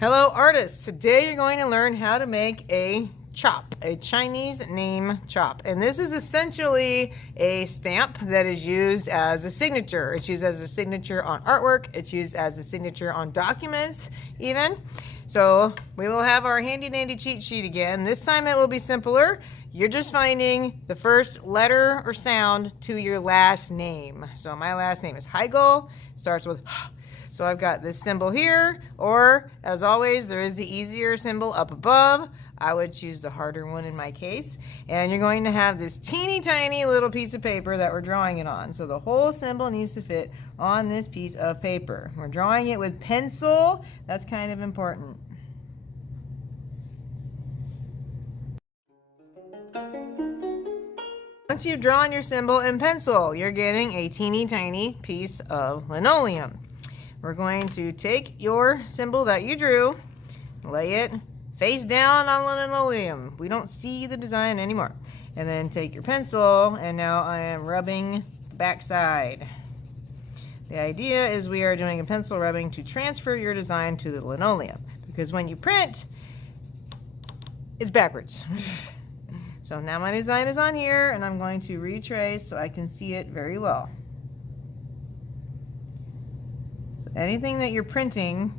Hello artists, today you're going to learn how to make a chop, a Chinese name chop. And this is essentially a stamp that is used as a signature. It's used as a signature on artwork, it's used as a signature on documents even. So we will have our handy dandy cheat sheet again. This time it will be simpler. You're just finding the first letter or sound to your last name. So my last name is Heigl, starts with H. So I've got this symbol here, or as always, there is the easier symbol up above. I would choose the harder one in my case. And you're going to have this teeny tiny little piece of paper that we're drawing it on. So the whole symbol needs to fit on this piece of paper. We're drawing it with pencil. That's kind of important. Once you've drawn your symbol in pencil, you're getting a teeny tiny piece of linoleum. We're going to take your symbol that you drew, lay it face down on linoleum. We don't see the design anymore. And then take your pencil, and now I am rubbing the backside. The idea is we are doing a pencil rubbing to transfer your design to the linoleum, because when you print, it's backwards. So now my design is on here, and I'm going to retrace so I can see it very well. Anything that you're printing,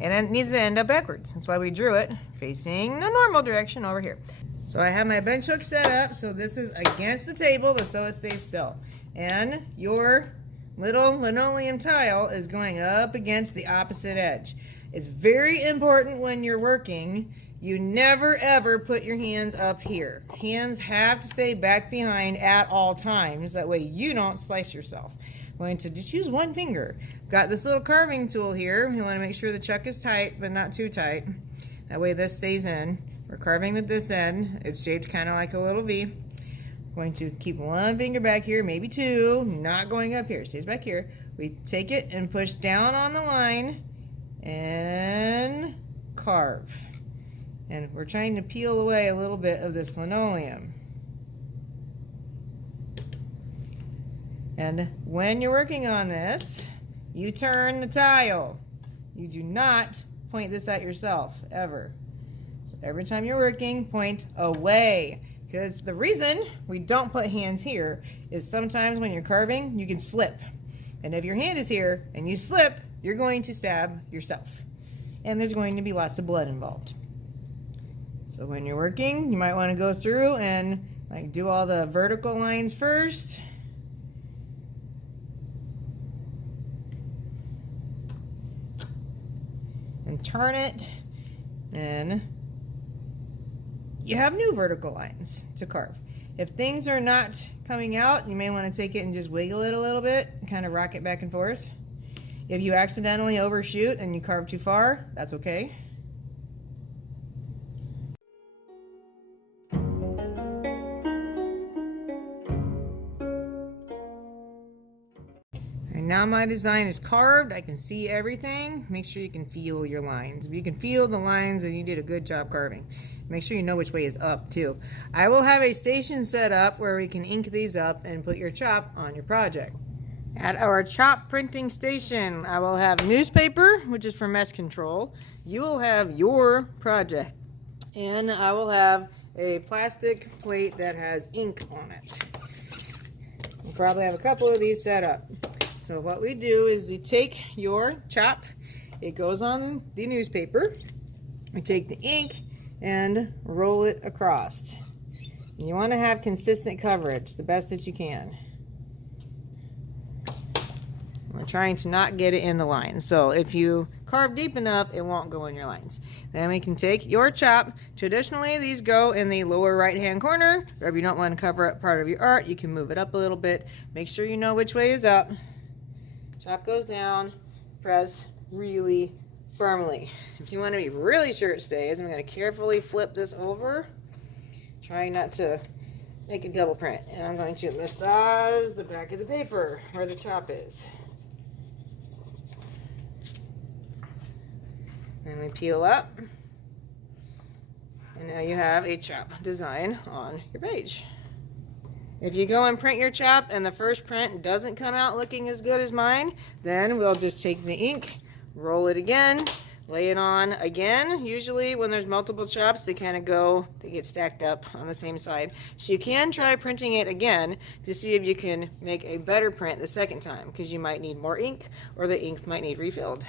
and it needs to end up backwards. That's why we drew it facing the normal direction over here. So I have my bench hook set up, so this is against the table so it stays still. And your little linoleum tile is going up against the opposite edge. It's very important when you're working, you never ever put your hands up here. Hands have to stay back behind at all times, that way you don't slice yourself. Going to just use one finger. Got this little carving tool here. You want to make sure the chuck is tight, but not too tight. That way this stays in. We're carving with this end. It's shaped kind of like a little V. Going to keep one finger back here, maybe two, not going up here. Stays back here. We take it and push down on the line and carve. And we're trying to peel away a little bit of this linoleum. And when you're working on this, you turn the tile. You do not point this at yourself, ever. So every time you're working, point away. Because the reason we don't put hands here is sometimes when you're carving, you can slip. And if your hand is here and you slip, you're going to stab yourself. And there's going to be lots of blood involved. So when you're working, you might want to go through and do all the vertical lines first. And turn it, and you have new vertical lines to carve. If things are not coming out, you may want to take it and just wiggle it a little bit, kind of rock it back and forth. If you accidentally overshoot and you carve too far, that's okay. Now my design is carved, I can see everything. Make sure you can feel your lines. If you can feel the lines, then you did a good job carving. Make sure you know which way is up too. I will have a station set up where we can ink these up and put your chop on your project. At our chop printing station, I will have newspaper, which is for mess control. You will have your project. And I will have a plastic plate that has ink on it. We'll probably have a couple of these set up. So what we do is we take your chop, it goes on the newspaper, we take the ink and roll it across. And you want to have consistent coverage, the best that you can. We're trying to not get it in the lines. So if you carve deep enough, it won't go in your lines. Then we can take your chop. Traditionally, these go in the lower right-hand corner, or if you don't want to cover up part of your art, you can move it up a little bit. Make sure you know which way is up. Chop goes down, press really firmly. If you want to be really sure it stays, I'm going to carefully flip this over, trying not to make a double print. And I'm going to massage the back of the paper where the chop is. And we peel up. And now you have a chop design on your page. If you go and print your chop and the first print doesn't come out looking as good as mine, then we'll just take the ink, roll it again, lay it on again. Usually when there's multiple chops, they get stacked up on the same side. So you can try printing it again to see if you can make a better print the second time, because you might need more ink or the ink might need refilled.